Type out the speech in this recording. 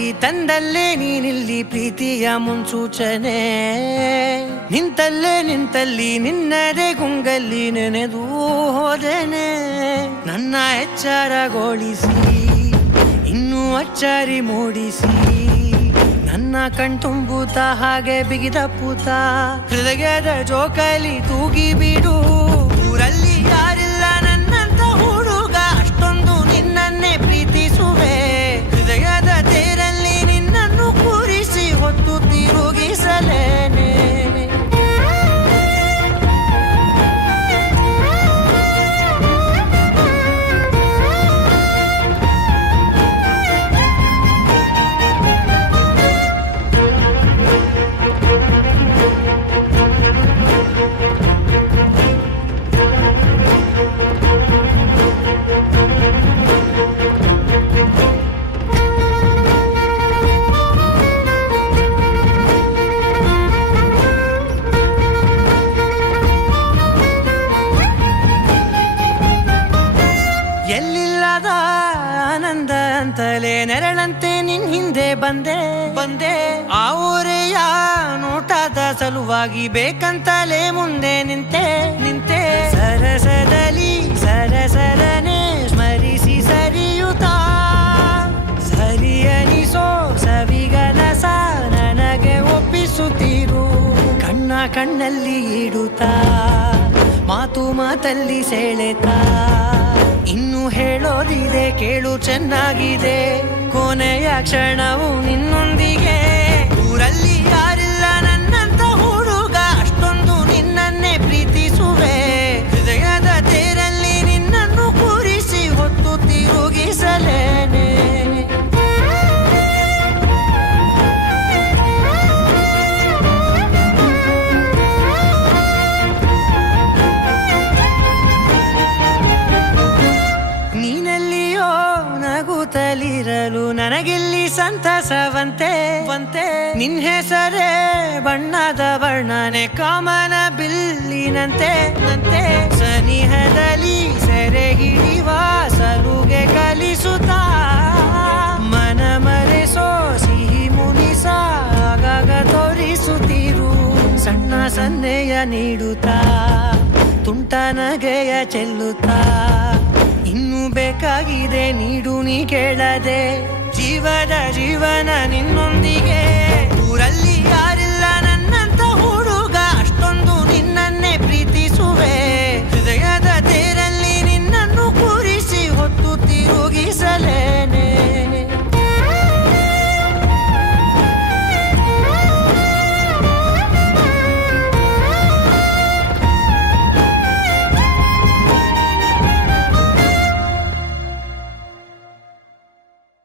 ಕೈಲಿ ತಂದಲ್ಲೇ ನೀನಿಲ್ಲಿ ಪ್ರೀತಿಯ ಮುನ್ಸೂಚನೆ. ನಿಂತಲ್ಲಿ ನಿನ್ನದೇ ಗುಂಗಲ್ಲಿ ನೆನೆದು ಹೋದೆನೆ. ನನ್ನ ಎಚ್ಚರಗೊಳಿಸಿ ಇನ್ನೂ ಅಚ್ಚರಿ ಮೂಡಿಸಿ, ನನ್ನ ಕಣ್ತುಂಬುತ್ತ ಹಾಗೆ ಬಿಗಿದ ಪೂತ. ಹೃದಯದ ಜೋಕಾಲಿ ತೂಗಿ ಬಿಡು, ಊರಲ್ಲಿ ಯಾರಿಲ್ಲ ನನ್ನಂತ ಹುಡುಗ, ಅಷ್ಟೊಂದು ನಿನ್ನನ್ನೇ ಪ್ರೀತಿಸುವೆ. ಹೃದಯದ ತೇರಲ್ಲಿ ನಿನ್ನನ್ನು ಕೂರಿಸಿ ಹೊತ್ತು ತಿರುಗಿಸಲೇನೆ. ಎಲ್ಲಿಲ್ಲದ ಆನಂದ ಅಂತಲೇ ನೆರಳಂತೆ ನಿನ್ ಹಿಂದೆ ಬಂದೆ. ಆ ಊರೆಯ ನೋಟದ ಸಲುವಾಗಿ ಬೇಕಂತಲೇ ಮುಂದೆ ನಿಂತೆ. ಸರಸದಲ್ಲಿ ಸರಸರನೆ ಸ್ಮರಿಸಿ ಸರಿಯುತ್ತಾ, ಸರಿಯನಿಸೋ ಸವಿಗನಸ ನನಗೆ ಒಪ್ಪಿಸುತ್ತೀರು. ಕಣ್ಣಲ್ಲಿ ಇಡುತ್ತಾ, ಮಾತಲ್ಲಿ ಸೆಳೆತಾ, ಇನ್ನು ಹೇಳೋದಿದೆ ಕೇಳು ಚೆನ್ನಾಗಿದೆ. ಕೊನೆಯ ಕ್ಷಣವು ನಿನ್ನೊಂದಿಗೆ, ಊರಲ್ಲಿ ಯಾರಿಲ್ಲ ನನ್ನಂತ ಹುಡುಗ, ಅಷ್ಟೊಂದು ನಿನ್ನನ್ನೇ ಪ್ರೀತಿಸುವೆ. ಹೃದಯದ ತೇರಲ್ಲಿ ನಿನ್ನನ್ನು ಕೂರಿಸಿ ಹೊತ್ತು ತಿರುಗಿಸಲೇನೆ. ನಗುತ್ತಲಿರಲು ನನಗಿಲ್ಲಿ ಸಂತಸವಂತೆ. ನಿನ್ ಹೆಸರೇ ಬಣ್ಣದ ವರ್ಣನೆ ಕಾಮನ ಬಿಲ್ಲಿನಂತೆ. ಸನಿಹದಲ್ಲಿ ಸೆರೆ ಹಿಡಿಯುವ ಸಲುಗೆ ಕಲಿಸುತ್ತಾ, ಮನ ಮರೆಸೋ ಸಿಹಿ ಮುನಿಸ ಆಗಾಗ ತೋರಿಸುತ್ತೀರು. ಸಣ್ಣ ಸನ್ನೆಯ ನೀಡುತ್ತಾ, ತುಂಟ ನಗೆಯ ಚೆಲ್ಲುತ್ತಾ, ಇನ್ನೂ ಬೇಕಾಗಿದೆ ನೀಡು ನೀ ಕೇಳದೆ. ಜೀವನ ನಿನ್ನೊಂದಿಗೆ.